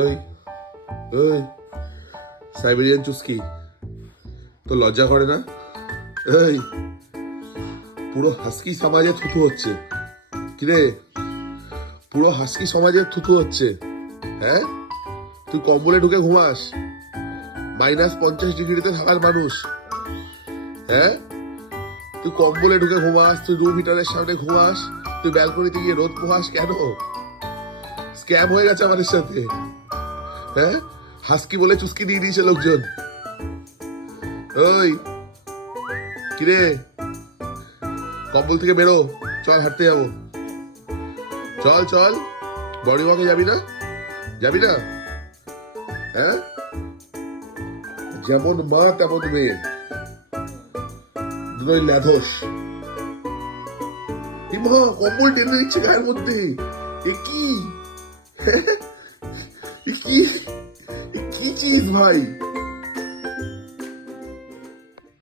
ওই ওই সাইবেরিয়ান চুস্কি, তো লজ্জা করে না? এই পুরো হাস্কি সমাজে থুতু হচ্ছে। কিরে, পুরো হাস্কি সমাজে থুতু হচ্ছে। হ্যাঁ, তুই কম্বলে ঢুকে ঘুমাস, -50 ডিগ্রিতে থাকার মানুষ। হ্যাঁ, তুই কম্বলে ঢুকে ঘুমাস, তুই রুম হিটারের সামনে ঘুমাস, তুই ব্যালকনিতে গিয়ে রোদ পোহাস কেন? স্ক্যাম হয়ে গেছে আমাদের সাথে। হ্যাঁ, হাস্কি বলে চুস্কি দিয়ে দিয়েছে লোকজন। ওই কিরে, কম্বল থেকে বেরো, চল হাঁটতে যাবো। চল চল, বডি ওয়াকে যাবি না? যাবি না? হ্যাঁ, যেমন মা তেমন মেয়ে, দুটোই ল্যাধস। মা কম্বল টেনে নিচ্ছে গায়ের মধ্যে। এ কি? এ কি, কি চিজ ভাই?